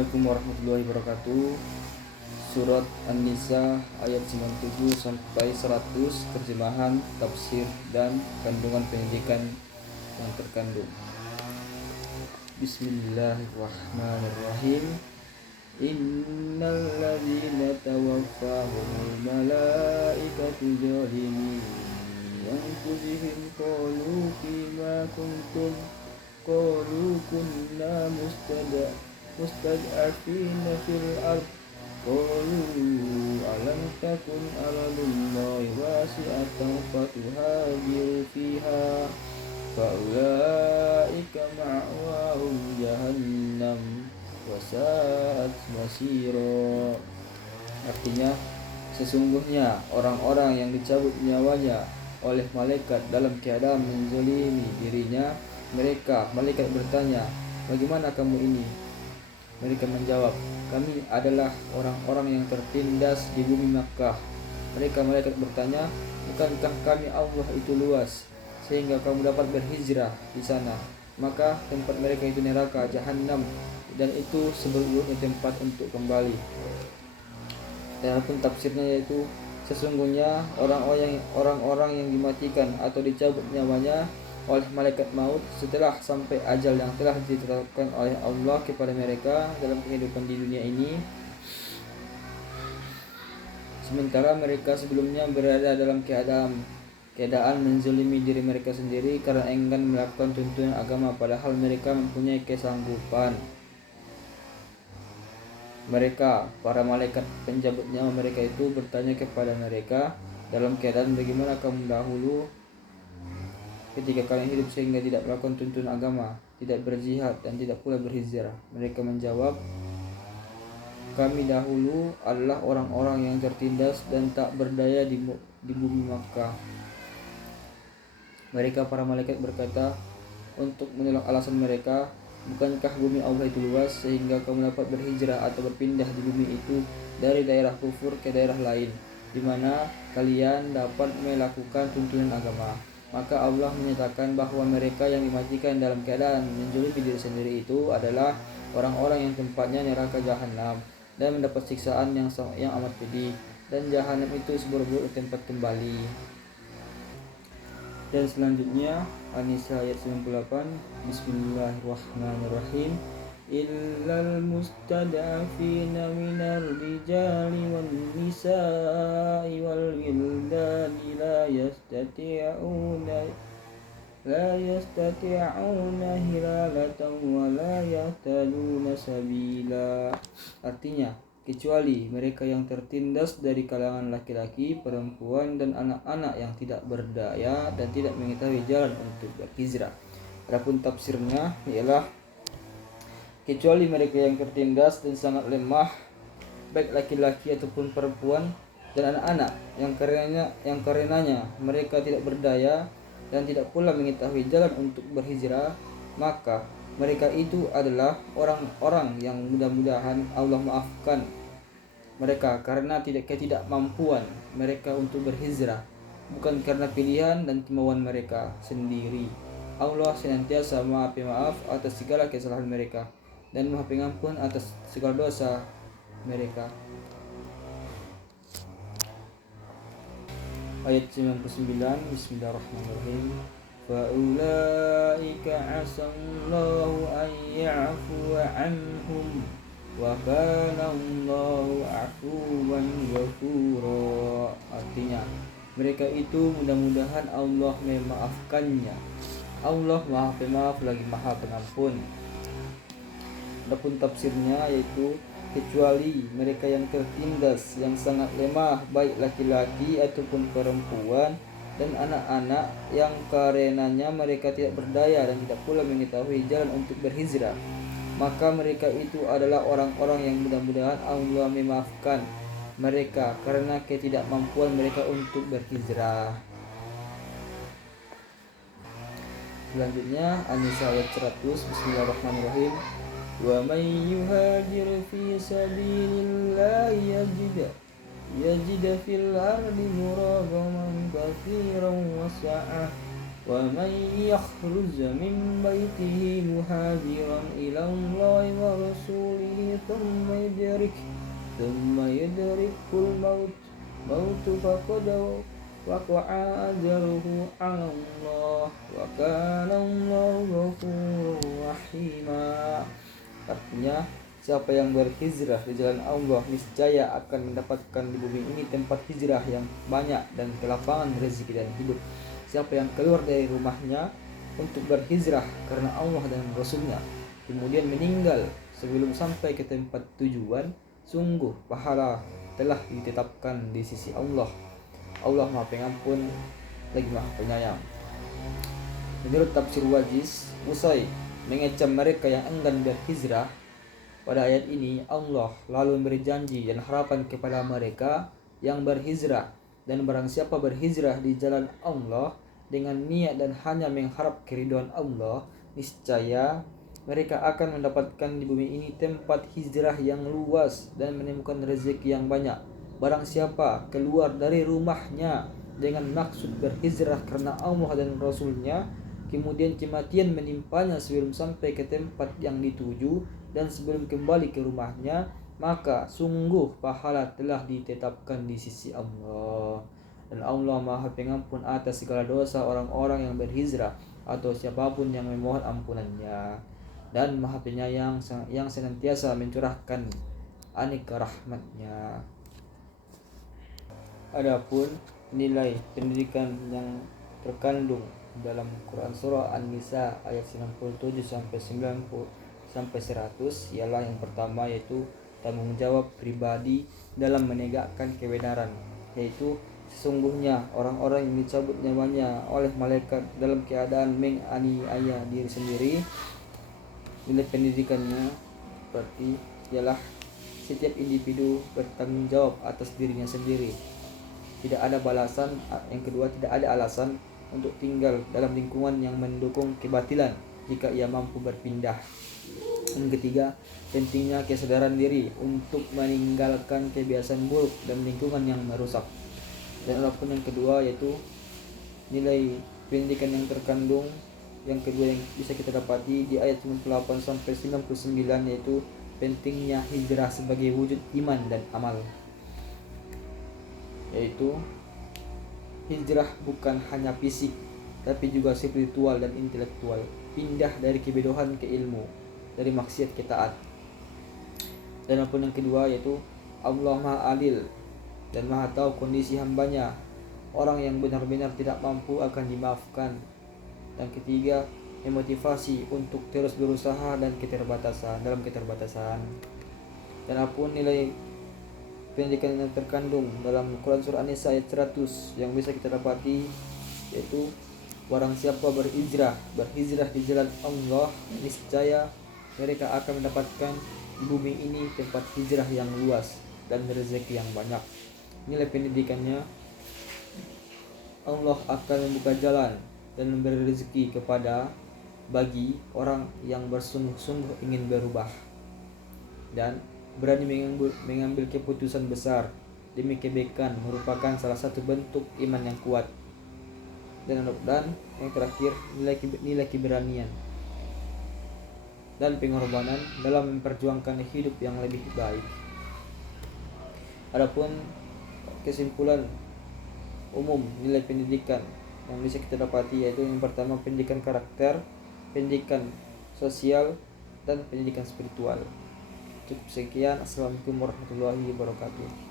Assalamualaikum warahmatullahi wabarakatuh. Surat An-Nisa ayat 97 sampai 100, terjemahan, tafsir dan kandungan pendidikan yang terkandung. Bismillahirrahmanirrahim. Innal ladzina tawaffahumul malaikatu zalimi anfusihim qalu fima kuntum qalu kunna mustad'afina fil ard qalu alam takun ardullahi wasi'atan fatuhajiru fiha faulaika ma'wahum jahannam wasa'at masira. Artinya, sesungguhnya orang-orang yang dicabut nyawanya oleh malaikat dalam keadaan menzalimi dirinya, malaikat bertanya, bagaimana kamu ini? Mereka menjawab, kami adalah orang-orang yang tertindas di bumi Makkah. Malaikat bertanya, bukankah kami Allah itu luas sehingga kamu dapat berhijrah di sana? Maka tempat mereka itu neraka Jahannam, dan itu seburuk-buruknya tempat untuk kembali. Dan pun tafsirnya yaitu, sesungguhnya orang-orang yang dimatikan atau dicabut nyawanya oleh malaikat maut setelah sampai ajal yang telah ditetapkan oleh Allah kepada mereka dalam kehidupan di dunia ini, sementara mereka sebelumnya berada dalam keadaan menzalimi diri mereka sendiri karena enggan melakukan tuntunan agama padahal mereka mempunyai kesanggupan. Mereka, para malaikat pencabut nyawa mereka itu bertanya kepada mereka dalam keadaan, bagaimana kamu dahulu ketika kalian hidup sehingga tidak melakukan tuntunan agama, tidak berjihad dan tidak pula berhijrah? Mereka menjawab, kami dahulu adalah orang-orang yang tertindas dan tak berdaya di bumi Makkah. Mereka, para malaikat, berkata untuk menolak alasan mereka, bukankah bumi Allah itu luas sehingga kamu dapat berhijrah atau berpindah di bumi itu dari daerah kufur ke daerah lain di mana kalian dapat melakukan tuntunan agama? Maka Allah menyatakan bahwa mereka yang dimatikan dalam keadaan menzalimi diri sendiri itu adalah orang-orang yang tempatnya neraka Jahannam dan mendapat siksaan yang amat pedih, dan Jahannam itu seburuk-buruk tempat kembali. Dan selanjutnya An-Nisa ayat 98. Bismillahirrahmanirrahim. Illal mustada'afina minar rijali wan nisa'i wal wildani la yastati'una hilalatan wa la yahtaduna sabila. Artinya, kecuali mereka yang tertindas dari kalangan laki-laki, perempuan, dan anak-anak yang tidak berdaya dan tidak mengetahui jalan untuk berhijrah. Adapun tafsirnya ialah, kecuali mereka yang tertindas dan sangat lemah, baik laki-laki ataupun perempuan dan anak-anak, yang karenanya mereka tidak berdaya dan tidak pula mengetahui jalan untuk berhijrah, maka mereka itu adalah orang-orang yang mudah-mudahan Allah maafkan mereka karena ketidakmampuan mereka untuk berhijrah, bukan karena pilihan dan kemauan mereka sendiri. Allah senantiasa Maha Pemaaf atas segala kesalahan mereka dan Maha Pengampun atas segala dosa mereka. Ayat 99. Bismillahirrahmanirrahim. فَأُولَٰئِكَ عَسَى اللَّهُ أَن يَعْفُوَ عَنْهُمْ وَكَانَ اللَّهُ عَفُوًّا غَفُورًا. Artinya, mereka itu mudah-mudahan Allah memaafkannya. Allah Maha Pemaaf lagi Maha Pengampun. Adapun tafsirnya yaitu, kecuali mereka yang tertindas, yang sangat lemah, baik laki-laki ataupun perempuan dan anak-anak, yang karenanya mereka tidak berdaya dan tidak pula mengetahui jalan untuk berhijrah, maka mereka itu adalah orang-orang yang mudah-mudahan Allah memaafkan mereka karena ketidakmampuan mereka untuk berhijrah. Selanjutnya An-Nisa ayat 100. Bismillahirrahmanirrahim. Wa may yuhajir fi sabilillahi yajid fil ardi muragaman katsiran wa sa'ah ومن يخرج من بيته مهاجرا إلى الله ورسوله ثم يدركه الموت فقد وقع أجره على الله وكان الله غفورا رحيما. Artinya, siapa yang berhijrah di jalan Allah niscaya akan mendapatkan di bumi ini tempat hijrah yang banyak dan kelapangan rezeki dan hidup. Siapa yang keluar dari rumahnya untuk berhijrah karena Allah dan Rasulnya, kemudian meninggal sebelum sampai ke tempat tujuan, sungguh pahala telah ditetapkan di sisi Allah. Allah Maha Pengampun lagi Maha Penyayang. Menurut tafsir Wajiz, usai mengecam mereka yang enggan berhijrah, pada ayat ini Allah lalu memberi janji dan harapan kepada mereka yang berhijrah. Dan barang siapa berhijrah di jalan Allah dengan niat dan hanya mengharap keridhaan Allah, niscaya mereka akan mendapatkan di bumi ini tempat hijrah yang luas dan menemukan rezeki yang banyak. Barang siapa keluar dari rumahnya dengan maksud berhijrah karena Allah dan Rasulnya, kemudian kematian menimpanya sebelum sampai ke tempat yang dituju dan sebelum kembali ke rumahnya, maka sungguh pahala telah ditetapkan di sisi Allah. Dan Allah Maha Pengampun atas segala dosa orang-orang yang berhijrah atau siapapun yang memohon ampunannya, dan Maha Penyayang yang senantiasa mencurahkan aneka rahmatnya. Adapun nilai pendidikan yang terkandung dalam Quran surah An-Nisa ayat 97 sampai 90 sampai 100 ialah yang pertama, yaitu tanggung jawab pribadi dalam menegakkan kebenaran, yaitu sesungguhnya orang-orang yang dicabut nyawanya oleh malaikat dalam keadaan menganiaya diri sendiri. Nilai pendidikannya berarti ialah setiap individu bertanggung jawab atas dirinya sendiri. Tidak ada balasan. Yang kedua, tidak ada alasan untuk tinggal dalam lingkungan yang mendukung kebatilan jika ia mampu berpindah. Yang ketiga, pentingnya kesadaran diri untuk meninggalkan kebiasaan buruk dan lingkungan yang merusak. Dan adapun yang kedua, yaitu nilai pendidikan yang terkandung yang kedua yang bisa kita dapati di ayat 98 sampai 99, yaitu pentingnya hijrah sebagai wujud iman dan amal. Yaitu hijrah bukan hanya fisik tapi juga spiritual dan intelektual. Pindah dari kebodohan ke ilmu, dari maksiat ke taat. Dan apapun yang kedua, yaitu Allah Maha Adil dan Maha tahu kondisi hambanya. Orang yang benar-benar tidak mampu akan dimaafkan. Dan ketiga, memotivasi untuk terus berusaha dan dalam keterbatasan. Dan apapun nilai pendidikan yang terkandung dalam Quran surah An-Nisa ayat 100 yang bisa kita dapati, yaitu barang siapa berhijrah di jalan Allah, niscaya mereka akan mendapatkan di bumi ini tempat hijrah yang luas dan rezeki yang banyak. Nilai pendidikannya, Allah akan membuka jalan dan memberi rezeki bagi orang yang bersungguh-sungguh ingin berubah dan berani mengambil keputusan besar demi kebaikan, merupakan salah satu bentuk iman yang kuat. Dan yang terakhir, nilai keberanian dan pengorbanan dalam memperjuangkan hidup yang lebih baik. Adapun kesimpulan umum nilai pendidikan yang bisa kita dapati, yaitu yang pertama pendidikan karakter, pendidikan sosial, dan pendidikan spiritual. Cukup sekian. Assalamualaikum warahmatullahi wabarakatuh.